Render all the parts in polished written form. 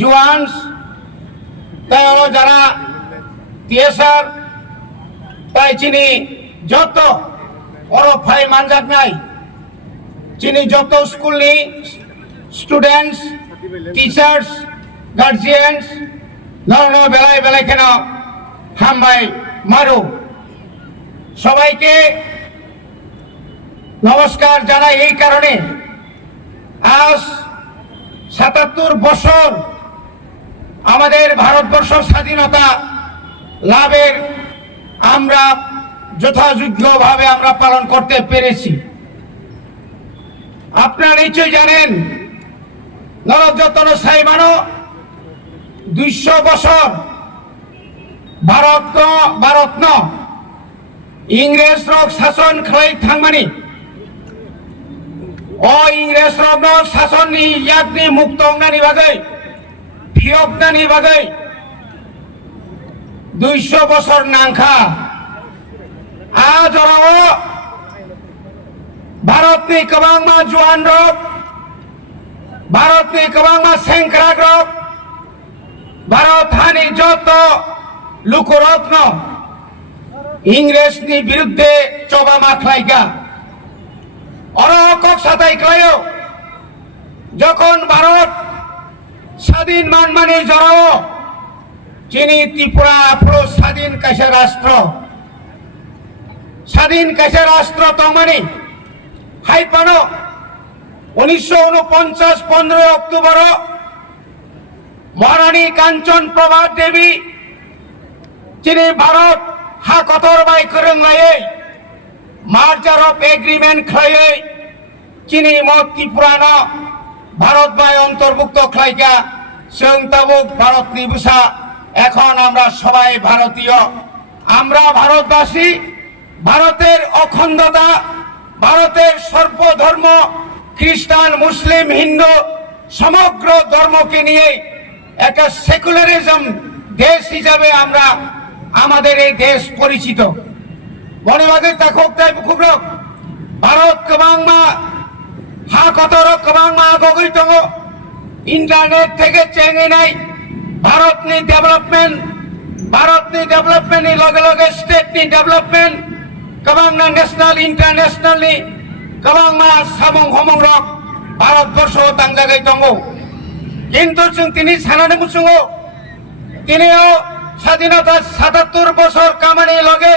জুয়ান্স তাই যারা টিএসআর তাই চিনি যত ফাই মানজাক নাই চিনি যত স্কুল নি স্টুডেন্টস টিচার্স গার্জিয়ানস নরন বেলায় বেলায় কেন হামবাই মারু সবাইকে নমস্কার জানাই এই কারণে আজ ৭৭ বছর আমাদের ভারতবর্ষ স্বাধীনতা লাভের আমরা যথাযোগ্যভাবে আমরা পালন করতে পেরেছি। আপনারা নিশ্চয়ই জানেন নরযতন সাইমানো ২০০ বছর ভারত ইংরেজ রক শাসন খাই থাকমানি ইংরেজ रक शासननि याकनि मुक्त अंगनानि बागै फियबनानि बागै 200 बছর नांखा आज भारतनि गोबांमा जुवान रक भारतनि गोबांमा सेंग्रा रक भारत हानि जत लुकुरत्न इंग्रेजनि बिरुद्धे चबा माख्लायगा অরকক সাতাই ক্লায় যখন ভারত স্বাধীন মানে জড়াও চিনি ত্রিপুরা পুরো স্বাধীন কাছে রাষ্ট্র তমানি হাইপানো 1949 15 অক্টোবর মহারানী কাঞ্চন প্রভা দেবী চিনি ভারত হা কতর বাই করংলায়ে मार्चार अफ एग्रीमेंट खाई चीनी मत त्रिपुरानो भारत बाय अंतर्भुक्त खाईका जों ताबुक भारत निबुसा एखन आमरा सबाई भारतीय आमरा भारतवासी भारतेर अखंडता भारतेर सर्वधर्म ख्रिस्टान मुस्लिम हिंदू समग्र धर्म के निये एक सेकुलारिज्म देश हिसाबे आमरा आमादेर एई देश परिचित মনেবাদে তাকক তাই বুকুরক ভারত কবাংমা হা কতর কবাংমা আগগৈ দङ ইন্টারনেট থেকে চেঙে নাই ভারতনি ডেভেলপমেন্টনি লগে লগে স্টেটনি ডেভেলপমেন্ট কবাংনা ন্যাশনাল ইন্টারন্যাশনালনি কবাংমা সামং हमং রক ভারতবর্ষ তাংজাগৈ দङ কিন্তু जों তিনি সানানে মুসুङ তিনিও স্বাধীনতা ৭৭ বছর কামানি লগে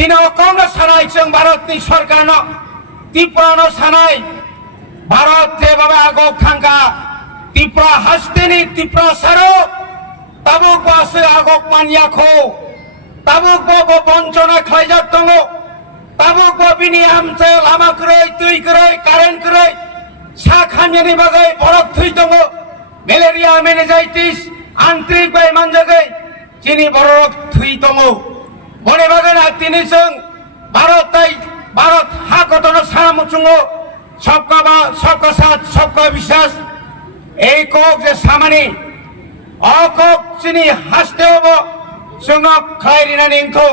तीनों कांग्रेस सानाय जों भारतनि सरकारनो त्रिपुरानो सानाय भारत जेबाबा आगक थांगा त्रिपुरा हास्तेनि त्रिपुरा सारो ताबुक बासो आगक मानियाखौ ताबुक बो बंचना खायजाक दङ ताबुक बो बिनि आमचे लामा क्रय दै क्रय कारेन्ट क्रय सा खान्यानि बागै बरफ थै दङ मेलेरिया मेनिजाइटिस आंत्रिक बाय मानजागै चिनि बरफ थै दङ মনে বাগেনা তিনি जों भारत हा कतनो सारा मुचुङो सबका साथ सबका विश्वास এই কক যে সামানি অকক চিনি হাসতে হবো जों খাইরিনানি ইংথং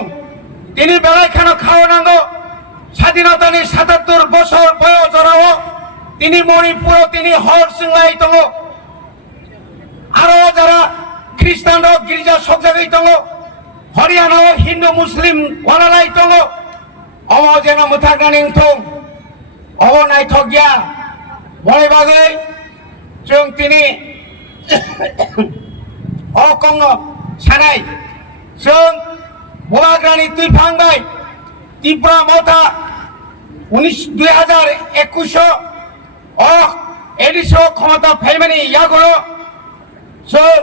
তিনি বেলাইখানো খাওয়ানাঙ্গো স্বাধীনতানি ৭৭ বছর বয়স জড়াও তিনি মণিপুর তিনি হর সিংলাই দङ আরো যারা খ্রিস্টান রক গির্জা সব জায়গায় দङ हरियाणा हिंदू मुस्लिम वालालाई दङ अ जेन मुथागनानि थं अ नायथगिया बय बागै जों तिनि अ कंग सानाय जों बवाग्रानि तुइफांबाय त्रिपुरा मथा 2021 अ एडिसो क्षमता फैमानि यागरो जों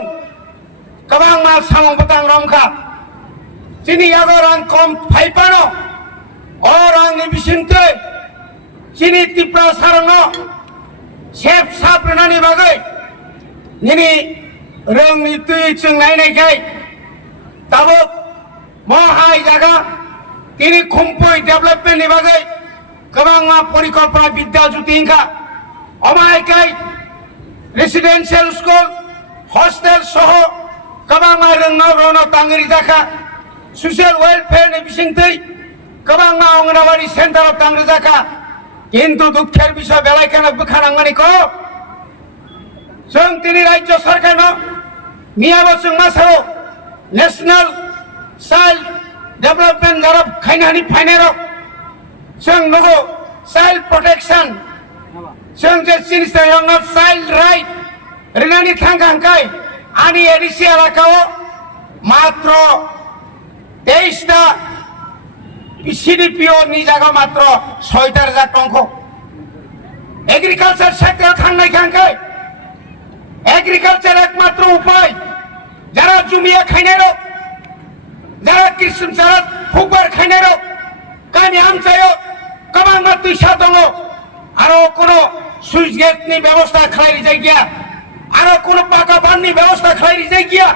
गोबां मा सामं बतां रमखा चीनी यागोरां कम फाइपानो और आंनि बिसिंते चीनी त्रिपुरा सारंनो सेफ साप्रनानि बागै निनि रोंनि तुइ जों नायनायखाय दाबो महाय जागा तिनि खुम्पुइ डेभेलपमेन्टनि बागै गोबां परिकल्पना विद्या जुतिंखा अमायखाय रेसिडेन्सियेल स्कुल हस्टेल सह गोबां रोंनो रोनो तांगिरि जाखा सोशल वेलफेयर नि बिसिंथै गोबां अंगनबाड़ी सेंटर तांग्रोजाखा किन्तु दुखेर विषय बेलायखाना बोखानांमानिखौ जों दिनै राज्य सरकारनो मियाबो जों मा सारो नेशनल चाइल्ड डेभलपमेन्ट जरब खायनानि फाइनारक जों नुगो चाइल्ड प्रोटेक्शन जों जे जिनिस दङ चाइल्ड राइट रिनानि थांगांखाय आनि एडिसि एलाकाओ मात्र 23 टा CDPO नि जागा मात्र 6,000 टंको एग्रीकालचार सेक्टर थांनाय खांखाय एग्रीकालचार एकमात्र उपाय যারা জমিয়া খাইনায় রোগ যারা কৃষি যারা ফুকবার খাইনায় রোগ কামি আমচায় কবাং মা তুইসা দङ আরো কোনো সুইচ গেটনি ব্যবস্থা খাইরি যাই গিয়া আরো কোনো পাকা বাননি ব্যবস্থা খাইরি যাই গিয়া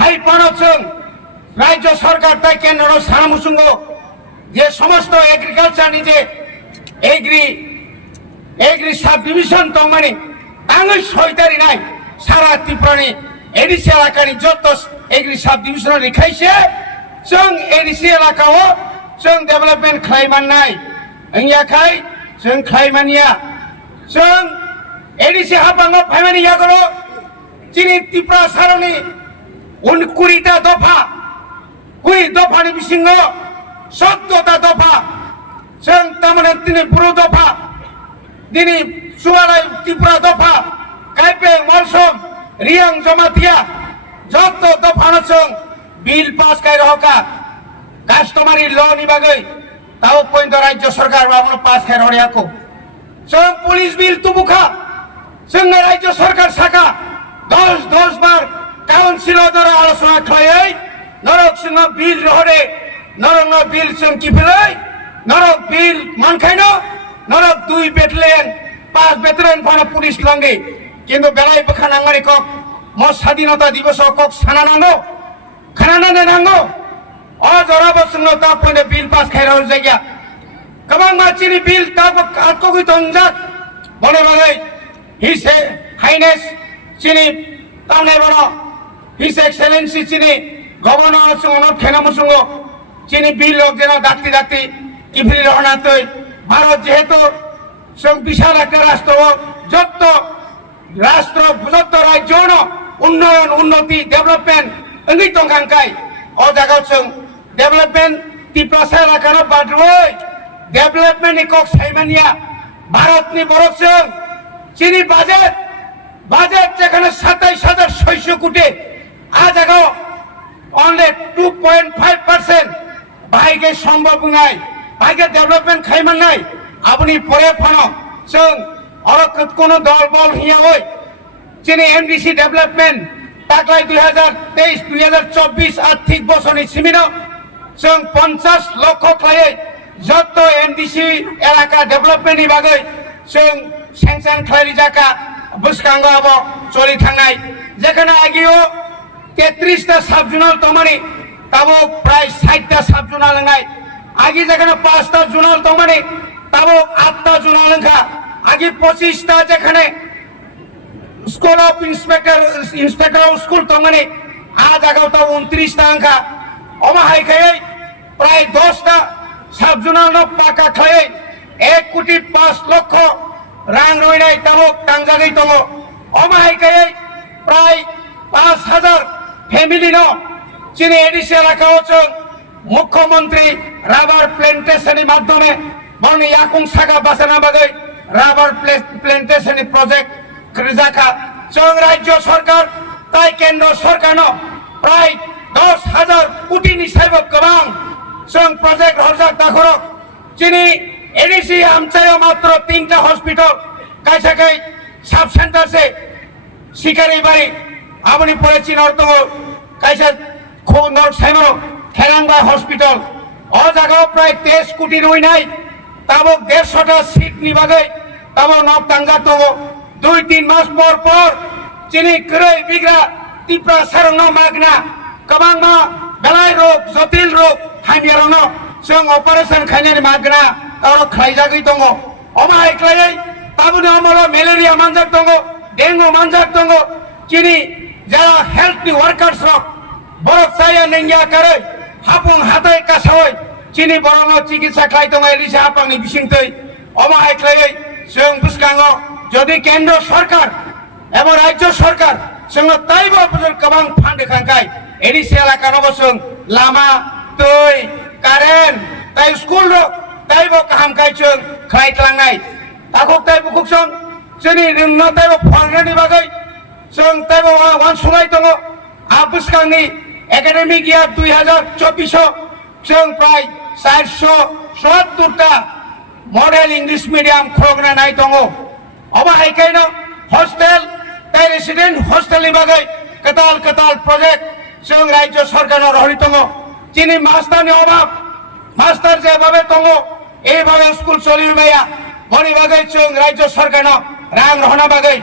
হাই পানচং রাজ্য সরকার তাই কেন্দ্র সারামুসুঙ্গ যে সমস্ত এগ্রিকালচার নিজে এগ্রি সাব ডিভিশন তো মানে আঙই সয়তারি নাই সারা ত্রিপুরানি एडिसि एलाकानि जत एग्रि साब डिभिजन रेखायसे जों एडिसि एलाकाओ जों डेभलपमेन्ट खालामनाय ओंयाखाय जों खालामनिया जों एडिसि हाबांगो फायमानि यागरो जिनि त्रिपुरा सारनि 20 टा दफा 20 दफानि बिसिङो 14 टा दफा जों तामाने दिनै बुरु दफा दिनै सुवालाय त्रिपुरा दफा काइपे मलसम रियां जमातिया जत दफानों बिल पास कर रहा कास्टमारी लॉ नि बागै ताও পর্যন্ত রাজ্য সরকার বাবুনো পাস कर रहा को जों पुलिस बिल तुबुखा जों রাজ্য সরকার শাখা 10 বার কাউন্সিল দ্বারা আলোচনা খালাই নরক সিংহ বিল রহরে নরঙ্গ বিল जों কিফলাই নরক বিল মানখাইনো নরক 2 ব্যাটালিয়ন 5 ব্যাটালিয়ন ফানা পুলিশ লঙ্গে কিন্তু বেলায় বখানাঙ্গানি কক ম স্বাধীনতা দিবস কক সানানাঙ্গো খানানানে নাঙ্গো অজরা বসনো তা পনে বিল পাস খাইরাও জায়গা কবাং মাছিনি বিল তা আতকই তঞ্জাক বলে বলে হিসে হাইনেস চিনি তামনে বনো হিস এক্সেলেন্সি চিনি গভর্নর সঙ্গ খেনামসঙ্গ চিনি বিল লোক যেন দাঁতি দাঁতি ইভরি রহনাতই ভারত যেহেতু বিশাল একটা রাষ্ট্র যত রাষ্ট্র যত রাজ্য উন্নয়ন উন্নতি ডেভেলপমেন্ট ওই টঙ্কাঙ্কাই ও জায়গা जों ডেভেলপমেন্ট ত্রিপুরা এলাকার বাদ্রই ডেভেলপমেন্ট কক সাইমানিয়া ভারতনি বরফ जों চিনি বাজেট যেখানে 27,600 কোটি আ জায়গা অনলি 2.5% বাইকে সম্ভব নাই বাইকে ডেভেলপমেন্ট খাইমান নাই আপনি পরে ফানো जों और কোনো দল বল হিয়া হই চিনি এমডিসি ডেভেলপমেন্ট তাকলাই 2023-2024 আর্থিক বছরনি সিমিনো जों 50 লক্ষ খাই যত এমডিসি এলাকা ডেভেলপমেন্টনি বাগৈ जों সেনশন খাইরি জাকা বুসকাঙ্গ আব চলি থাঙ্গাই যেখানে আগিও 33 টা সাবজোনাল তমানি তাবো প্রায় 60 টা সাবজোনাল নাই আগে যেখানে 5 টা জোনাল তমানি তাবো 8 টা জোনাল খা आगे 25 टा যেখানে school of inspector of school तो माने आ जागाव तो 29 टा अंका अमा हाय खाय प्राय 10 टा सब जुनाल न पाका खाय 1 कोटी 5 लक्ष रां रयनाय ताबो तांजागै दङ अमा हाय खाय प्राय 5000 फैमिली न चिनि एडिसि एलाकाओ जों मुख्यमंत्री राबार प्लांटेशननि माध्यमे बन याकुं सागा बासाना बागै রাবার প্ল্যান্টেশন প্রজেক্ট ক্রিজাকা जों রাজ্য সরকার তাই কেন্দ্র সরকার প্রায় 10,000 কোটিনি সাইব গোবাং जों প্রজেক্ট হরজাক দাখরক চিনি এডিসি আমচায় মাত্র 3টা হসপিটাল কাইসাকাই সাব সেন্টার সে শিকারি বাড়ি আপনি পরে চিনর তো কাইসা খো নর সাইমো খেরাংবা হসপিটাল ও জায়গা প্রায় 23 কোটি রই নাই তাবো 150টা সিট নিবাগৈ তাবো নক তাঙ্গা তো 2-3 মাস পর চিনি ক্রয় বিগ্রা ত্রিপুরা সারং মাগনা কবাংমা বেলাই রোগ জটিল রোগ হামিয়ারং जों অপারেশন খাইনানি মাগনা আর খাইজাগৈ দङ অমা একলাই তাবুনি আমল ম্যালেরিয়া মানজাক দङ ডেঙ্গু মানজাক দङ চিনি যারা হেলথনি ওয়ার্কার্স রক বরফ চাইয়া নেঙ্গিয়া করে হাপুং হাতাই কাসাই চিনি বরং চিকিৎসা খাই দङ এলিসা হাপাংনি বিसिंतै अमा हायख्लायै जों बुसकाङो যদি কেন্দ্র সরকার এবং রাজ্য সরকার जोङो ताइबो गोबां फान्ड खांखाय एडिसि एलाकानावबो जों लामा दै कारेन्ट ताइ स्कुल ताइबो गाहामखाय जों खालायलांनाय ताखौ ताइबो जों जोंनि रोंनो ताइबो फरायनायनि बागै जों ताइबो अनसुंनाय दङ आबुसखांनि एकाडेमिक इयार 2024 जों प्राय 477टा मडेल इंलिश मीडियम खुलिनाय दङ अबाहायखायनो हस्टेल ताइ रेसिडेंट हस्टेलनि बागै कताल कताल प्रोजेक्ट जों राज्य सरकारनाव रहरि दङ दिनै मास्टारनि अभाब मास्टार जेभाबे दङ एभाबे स्कुल सोलिबाया बनि बागै जों राज्य सरकारनाव रां रहना बागै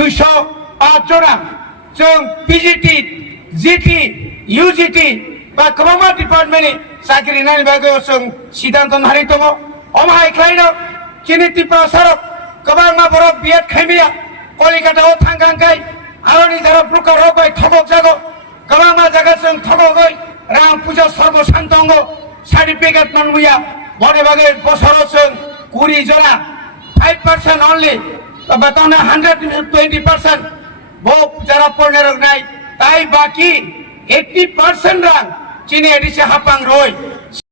205 जना जों पिजिटि जिटि इउजिटि बा गोबां डिपार्टमेन्टनि साख्रि होनायनि बागै जों सिद्धान्त लानानै दङ अबाहायखायनो दिनै त्रिपुरा सरक गोबां बर' बिएड खायमिया कलिकातायाव थांखांखाय आरनि जारा प्रकार होबाय थगक जागो गोबां जायगाजों थगकै रां फुजा सर्व सानदङ सार्टिफिकेट मोनबोया बने बागै बोसोराव जों 20 जना 5% only बताना 120% वो जारा पढ़ने रखनाय ताई बाकी 80% रां चीनी एडिसे हापांग रय